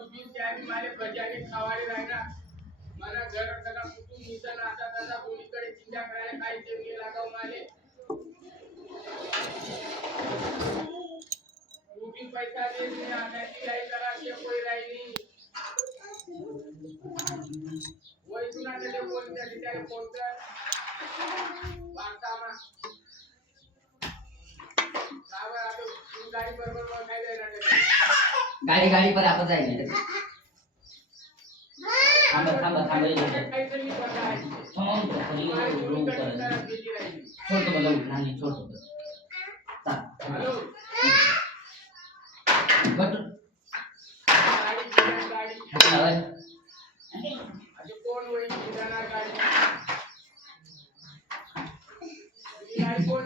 कुठून त्याने माले बजाने खावाले राहिना मला घर सगळा कुठून निसन आता तसा कोणीकडे चिंता करायला काही देणे लागाव माले रुपी पैसा दे मी आणायची राही करा ते कोई राही वही तुला ते बोल त्याला फोन कर वार्ता मा गावा आता तू गाडी बरोबर बघायला येणार गाडी पर आपण जाईल थांबा काहीतरी बघायचं छोटं मला उठणार छोटं हॅलो बट गाडी अरे कोण होईल जाणार गाडी गाडी कोण